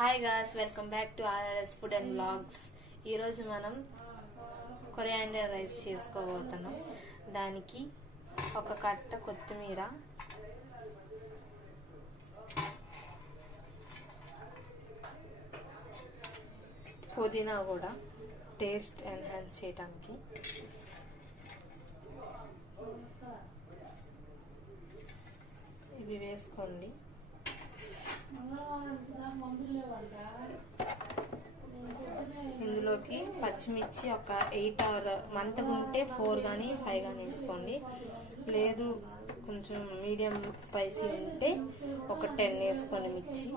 Hi guys, welcome back to RRS food and vlogs. ఈరోజు మనం coriander rice చేసుకోబోతున్నాం. దానికి ఒక కట్ట కొత్తిమీర, పుదీనా కూడా టేస్ట్ ఎన్హాన్స్ చేయడానికి, ఇవి వేసుకోండి. ఇందులోకి పచ్చిమిర్చి ఒక 8 ఆర్ మంటగుంటే 4 కానీ 5 కానీ వేసుకోండి. లేదు కొంచెం మీడియం స్పైసీ ఉంటే ఒక 10 వేసుకోండి మిర్చి.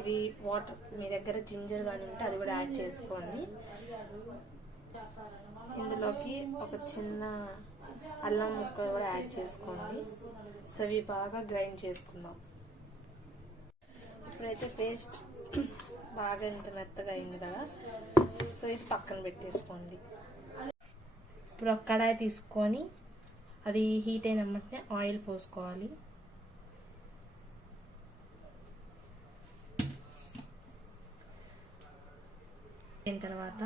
ఇవి వాటర్, మీ దగ్గర జింజర్ కానీ ఉంటే అది కూడా యాడ్ చేసుకోండి. ఇందులోకి ఒక చిన్న అల్లం ముక్క కూడా యాడ్ చేసుకోండి. సో ఇవి బాగా గ్రైండ్ చేసుకుందాం. ఇప్పుడైతే పేస్ట్ బాగా ఇంత మెత్తగా అయింది కదా, సో ఇది పక్కన పెట్టేసుకోండి. ఇప్పుడు ఒక కడాయి తీసుకొని అది హీట్ అయిన వెంటనే ఆయిల్ పోసుకోవాలి. అయిన తర్వాత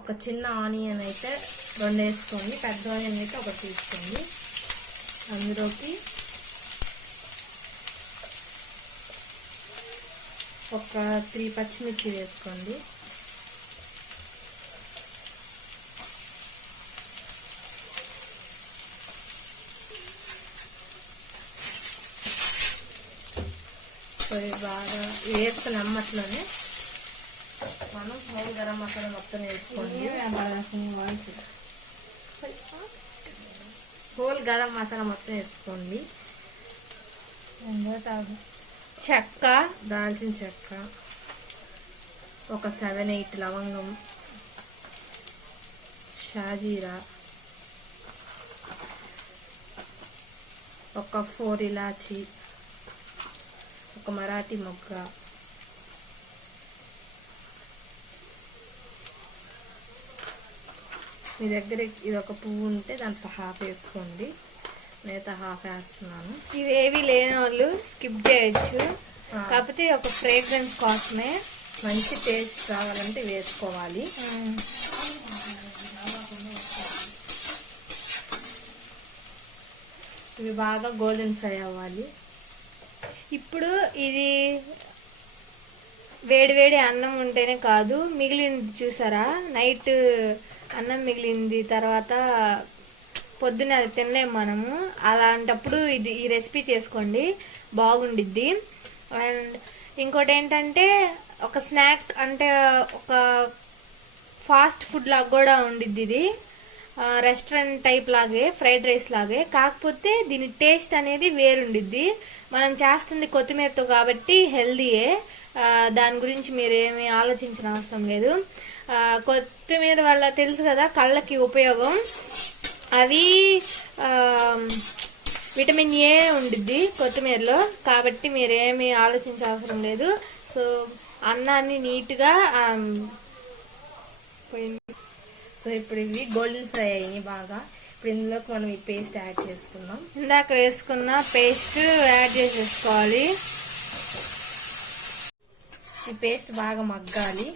ఒక చిన్న ఆనియన్ అయితే 2 వేసుకోండి, పెద్ద ఆనియన్ అయితే 1 తీసుకోండి. అందులోకి ఒక 3 పచ్చిమిర్చి వేసుకోండి. సో బాగా వేసుకుని అమ్మట్లోనే మనం హోల్ గరం మసాలా మొత్తం వేసుకోండి. హోల్ గరం మసాలా మొత్తం వేసుకోండి. చెక్క, దాల్చిన చెక్క, ఒక 7-8 లవంగం, షాజీరా, ఒక 4 ఇలాచి, ఒక మరాఠీ మొగ్గ, మీ దగ్గర ఇది ఒక పువ్వు ఉంటే దాంట్లో హాఫ్ వేసుకోండి, నేత హాఫ్ వేస్తున్నాను. ఇవేవి లేని వాళ్ళు స్కిప్ చేయొచ్చు, కాకపోతే ఒక ఫ్రేగ్రెన్స్ కోసమే, మంచి టేస్ట్ రావాలంటే వేసుకోవాలి. ఇవి బాగా గోల్డెన్ ఫ్రై అవ్వాలి. ఇప్పుడు ఇది వేడి అన్నం ఉంటేనే కాదు, మిగిలింది చూసారా, నైట్ అన్నం మిగిలింది తర్వాత పొద్దున్న అది తినలేము మనము, అలాంటప్పుడు ఈ రెసిపీ చేసుకోండి, బాగుండిద్ది. అండ్ ఇంకోటి ఏంటంటే ఒక స్నాక్, అంటే ఒక ఫాస్ట్ ఫుడ్ లాగా కూడా ఉండిద్ది. ఇది రెస్టారెంట్ టైప్ లాగే, ఫ్రైడ్ రైస్ లాగే, కాకపోతే దీని టేస్ట్ అనేది వేరుండిద్ది. మనం చేస్తుంది కొత్తిమీరతో కాబట్టి హెల్దీయే, దాని గురించి మీరు ఏమీ ఆలోచించిన అవసరం లేదు. కొత్తిమీర వల్ల తెలుసు కదా కళ్ళకి ఉపయోగం, అవి విటమిన్ ఏ ఉండిద్ది కొత్తిమీరలో, కాబట్టి మీరేమీ ఆలోచించే అవసరం లేదు. సో అన్నాన్ని నీట్గా సో ఇప్పుడు ఇవి గోల్డెన్ ఫ్రై అయ్యి బాగా, ఇప్పుడు ఇందులోకి మనం ఈ పేస్ట్ యాడ్ చేసుకుందాం. ఇందాక వేసుకున్న పేస్ట్ యాడ్ చేసేసుకోవాలి. ఈ పేస్ట్ బాగా మగ్గాలి,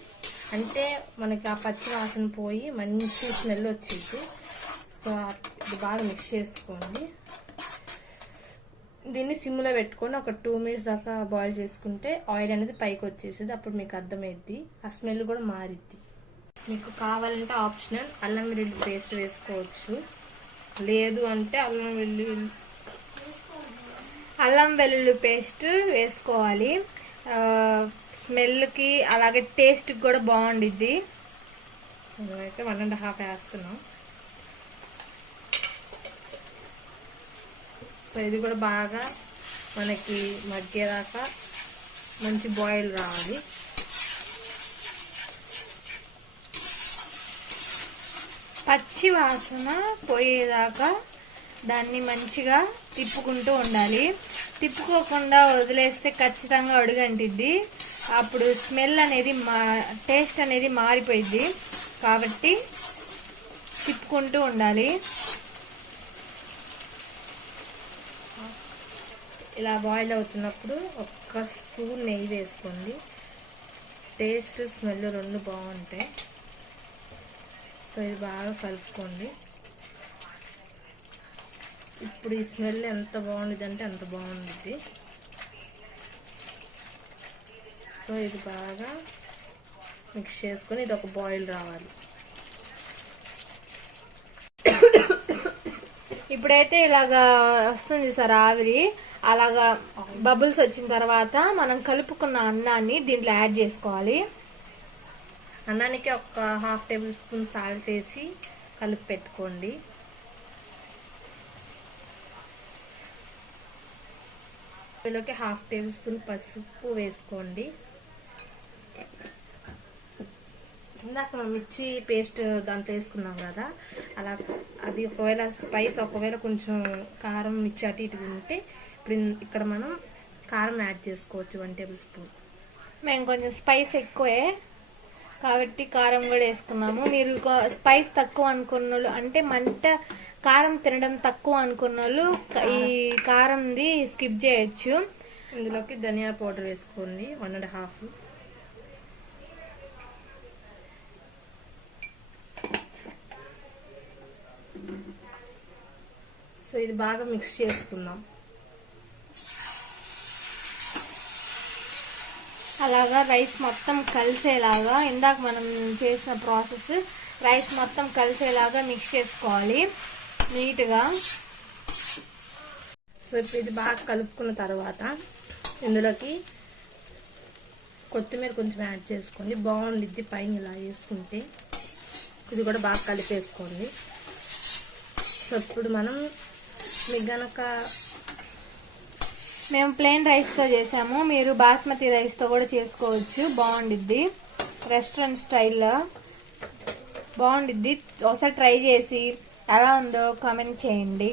అంటే మనకి ఆ పచ్చి వాసన పోయి మంచి స్మెల్ వచ్చింది. సో ఇది బాగా మిక్స్ చేసుకోండి. దీన్ని సిమ్లో పెట్టుకొని ఒక 2 మినిట్స్ దాకా బాయిల్ చేసుకుంటే ఆయిల్ అనేది పైకి వచ్చేసింది. అప్పుడు మీకు అర్థమైద్ది, ఆ స్మెల్ కూడా మారిద్ది. మీకు కావాలంటే ఆప్షనల్ అల్లం వెల్లుల్లి పేస్ట్ వేసుకోవచ్చు, లేదు అంటే అల్లం వెల్లుల్లి పేస్ట్ వేసుకోవాలి. స్మెల్కి అలాగే టేస్ట్కి కూడా బాగుండిద్ది. అయితే 1.5 వేస్తున్నాం. సో ఇది కూడా బాగా మనకి మగ్గేదాకా మంచి బాయిల్ రావాలి. పచ్చి వాసన పోయేదాకా దాన్ని మంచిగా తిప్పుకుంటూ ఉండాలి. తిప్పుకోకుండా వదిలేస్తే ఖచ్చితంగా అడుగంటిద్ది, అప్పుడు స్మెల్ అనేది టేస్ట్ అనేది మారిపోయిద్ది. కాబట్టి తిప్పుకుంటూ ఉండాలి. ఇలా బాయిల్ అవుతున్నప్పుడు 1 స్పూన్ నెయ్యి వేసుకోండి. టేస్ట్ స్మెల్ రెండు బాగుంటాయి. సో ఇది బాగా కలుపుకోండి. ఇప్పుడు ఈ స్మెల్ ఎంత బాగుంది అంటే అంత బాగుంది. సో ఇది బాగా మిక్స్ చేసుకొని ఇది ఒక బాయిల్ రావాలి. ఇప్పుడైతే ఇలాగా వస్తుంది సార్ ఆవిరి, అలాగా బబుల్స్ వచ్చిన తర్వాత మనం కలుపుకున్న అన్నాన్ని దీంట్లో యాడ్ చేసుకోవాలి. అన్నానికి ఒక 1/2 టేబుల్ స్పూన్ సాల్ట్ వేసి కలిపి పెట్టుకోండి. ఇందులోకి 1/2 టేబుల్ స్పూన్ పసుపు వేసుకోండి. ఇందాక మనం మిర్చి పేస్ట్ దాంట్లో వేసుకున్నాం కదా, అలా అది ఒకవేళ స్పైస్ ఒకవేళ కొంచెం కారం మిర్చి అటు ఇటు ఉంటే ఇప్పుడు ఇక్కడ మనం కారం యాడ్ చేసుకోవచ్చు 1 టేబుల్ స్పూన్. మేము కొంచెం స్పైస్ ఎక్కువే కాబట్టి కారం కూడా వేసుకున్నాము. మీరు స్పైస్ తక్కువ అనుకున్న వాళ్ళు, అంటే మంట కారం తినడం తక్కువ అనుకున్న వాళ్ళు ఈ కారంది స్కిప్ చేయొచ్చు. ఇందులోకి ధనియా పౌడర్ వేసుకోండి 1.5. సో ఇది బాగా మిక్స్ చేసుకుందాం. అలాగా రైస్ మొత్తం కలిసేలాగా, ఇందాక మనం చేసిన ప్రాసెస్ రైస్ మొత్తం కలిసేలాగా మిక్స్ చేసుకోవాలి నీట్గా. సో ఇప్పుడు ఇది బాగా కలుపుకున్న తర్వాత ఇందులోకి కొత్తిమీర కొంచెం యాడ్ చేసుకోండి, బాగుండిద్ది పైన ఇలా వేసుకుంటే. ఇది కూడా బాగా కలిపేసుకోండి. సో ఇప్పుడు మనం మీకు గనక మేము ప్లెయిన్ రైస్తో చేసాము, మీరు బాస్మతి రైస్తో కూడా చేసుకోవచ్చు, బాగుండిద్ది. రెస్టారెంట్ స్టైల్లో బాగుండిద్ది. ఒకసారి ట్రై చేసి ఎలా ఉందో కామెంట్ చేయండి.